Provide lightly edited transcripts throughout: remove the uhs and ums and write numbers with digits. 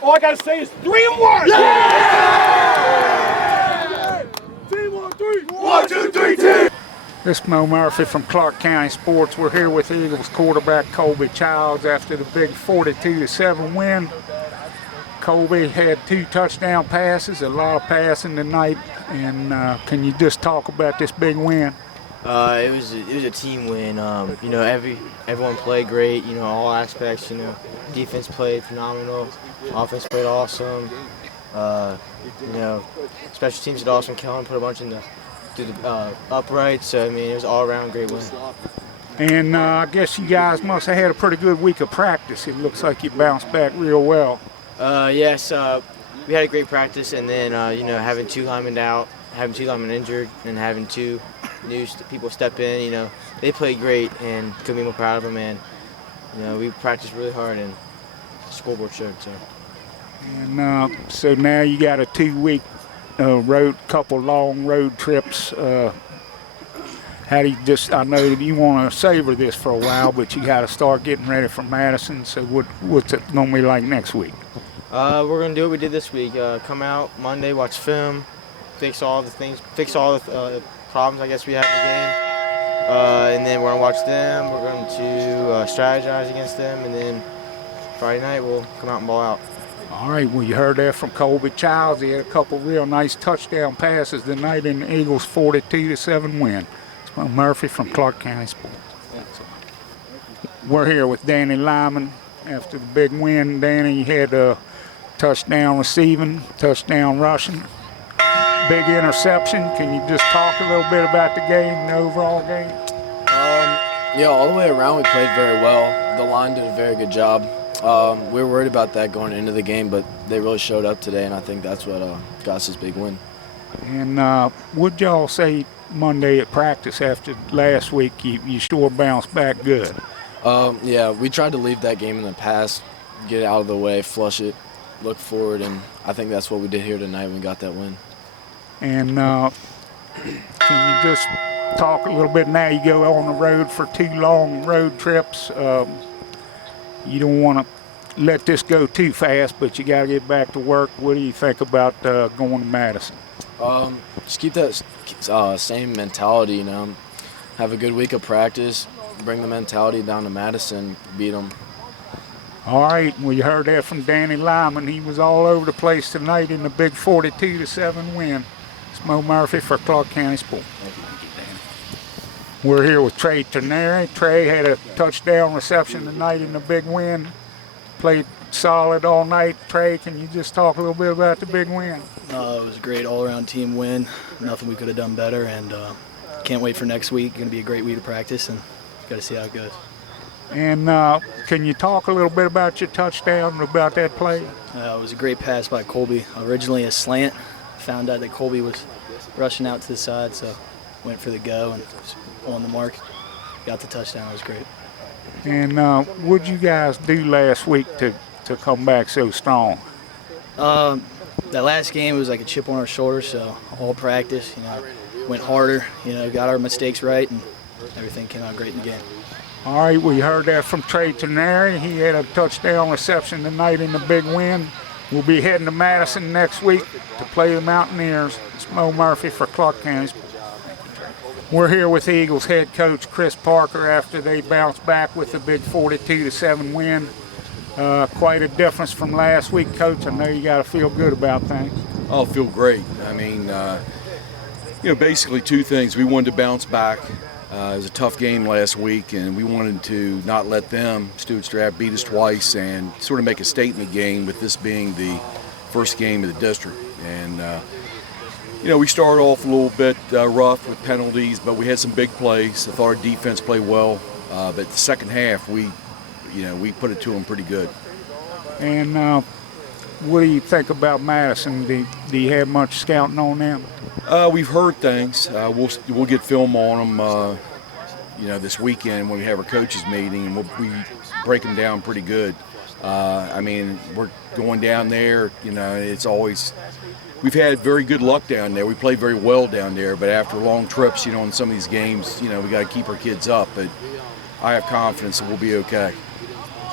All I gotta say is 3-1. Yeah! Team 1-3. 1, 2, 3, team. This is Moe Murphy from Clarke County Sports. We're here with Eagles quarterback Colby Childs after the big 42-7 win. Colby had 2 touchdown passes, a lot of passing tonight, and can you just talk about this big win? It was a team win. You know, everyone played great. You know, all aspects. You know, defense played phenomenal, offense played awesome. You know, special teams did awesome. Kellen put a bunch in the uprights. So I mean, it was all around great win. And I guess you guys must have had a pretty good week of practice. It looks like you bounced back real well. Yes, we had a great practice, and then you know, having 2 linemen out, having 2 linemen injured, and having 2 new people step in, you know, they played great, and couldn't be more proud of them. And you know, we practiced really hard, and the scoreboard showed. So. And so now you got a 2-week couple long road trips. How do you I know that you want to savor this for a while, but you got to start getting ready for Madison. So what's it going to be like next week? We're going to do what we did this week. Come out Monday, watch film, fix all the problems I guess we had in the game. And then we're going to watch them. We're going to strategize against them. And then Friday night we'll come out and ball out. All right, well, you heard that from Colby Childs. He had a couple real nice touchdown passes tonight in the Eagles' 42-7 win. It's Moe Murphy from Clarke County Sports. We're here with Danny Lyman. After the big win, Danny, you had a touchdown receiving, touchdown rushing, big interception. Can you just talk a little bit about the game, the overall game? Yeah, all the way around we played very well. The line did a very good job. We were worried about that going into the game, but they really showed up today, and I think that's what got us this big win. And would y'all say Monday at practice after last week, you sure bounced back good? Yeah, we tried to leave that game in the past, get it out of the way, flush it, look forward, and I think that's what we did here tonight when we got that win. And can you just talk a little bit now? You go on the road for 2 long road trips. You don't want to let this go too fast, but you got to get back to work. What do you think about going to Madison? Just keep that same mentality, you know. Have a good week of practice, bring the mentality down to Madison, beat them. All right, well, you heard that from Danny Lyman. He was all over the place tonight in the big 42-7 win. It's Moe Murphy for Clarke County Sports. We're here with Trey Trenary. Trey had a touchdown reception tonight in the big win. Played solid all night. Trey, can you just talk a little bit about the big win? It was a great all-around team win. Nothing we could have done better, and can't wait for next week. Going to be a great week of practice, and got to see how it goes. And can you talk a little bit about your touchdown, about that play? It was a great pass by Colby. Originally a slant. Found out that Colby was rushing out to the side, so went for the go and on the mark. Got the touchdown. It was great. And what did you guys do last week to come back so strong? That last game was like a chip on our shoulder, so all practice, you know, went harder, you know, got our mistakes right, and everything came out great in the game. All right, we heard that from Trey Trenary. He had a touchdown reception tonight in the big win. We'll be heading to Madison next week to play the Mountaineers. It's Moe Murphy for Clarke County. We're here with Eagles head coach Chris Parker after they bounced back with the big 42-7 win. Quite a difference from last week, Coach. I know you got to feel good about things. Oh, feel great. I mean, you know, basically 2 things. We wanted to bounce back. It was a tough game last week, and we wanted to not let them, Stewart Strapp, beat us twice and sort of make a statement game with this being the first game of the district. And, you know, we started off a little bit rough with penalties, but we had some big plays. I thought our defense played well. But the second half, we put it to them pretty good. And what do you think about Madison? Do you have much scouting on them? We've heard things. We'll get film on them, you know, this weekend when we have our coaches meeting, and we break them down pretty good. I mean, we're going down there. You know, it's always we've had very good luck down there. We played very well down there, but after long trips, you know, in some of these games, you know, we got to keep our kids up. But I have confidence that we'll be okay.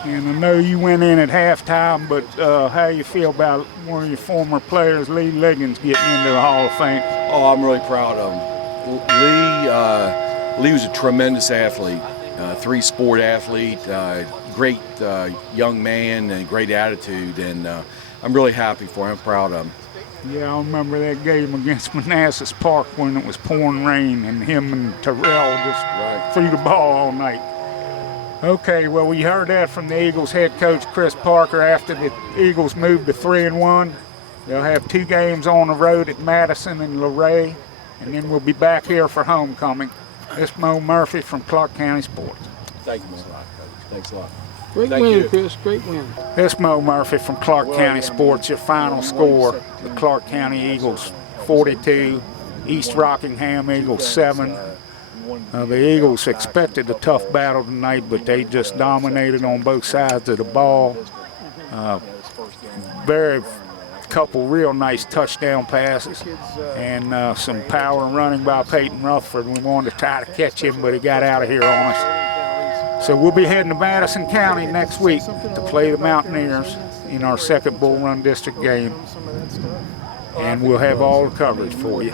And I know you went in at halftime, but how you feel about one of your former players, Lee Liggins, getting into the Hall of Fame? Oh, I'm really proud of him. Lee was a tremendous athlete, three-sport athlete, great young man, and great attitude, and I'm really happy for him. I'm proud of him. Yeah, I remember that game against Manassas Park when it was pouring rain, and him and Terrell just threw the ball all night. Okay, well, we heard that from the Eagles head coach Chris Parker after the Eagles moved to 3-1. They'll have 2 games on the road at Madison and Luray, and then we'll be back here for homecoming. This is Moe Murphy from Clarke County Sports. Thank you, Mr. Thanks a lot. Great win, Chris. Great win. This is Moe Murphy from Clarke County Sports. Your final score, the Clarke County Eagles 42, East Rockingham Eagles 7. The Eagles expected a tough battle tonight, but they just dominated on both sides of the ball. Very couple real nice touchdown passes and some power running by Peyton Rutherford. We wanted to try to catch him, but he got out of here on us. So we'll be heading to Madison County next week to play the Mountaineers in our second Bull Run District game. And we'll have all the coverage for you.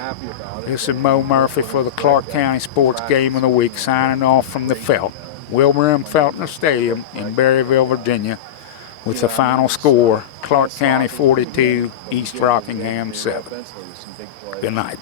This is Moe Murphy for the Clarke County Sports Game of the Week, signing off from the Wilbur M. Feltner Stadium in Berryville, Virginia, with the final score, Clarke County 42, East Rockingham 7. Good night.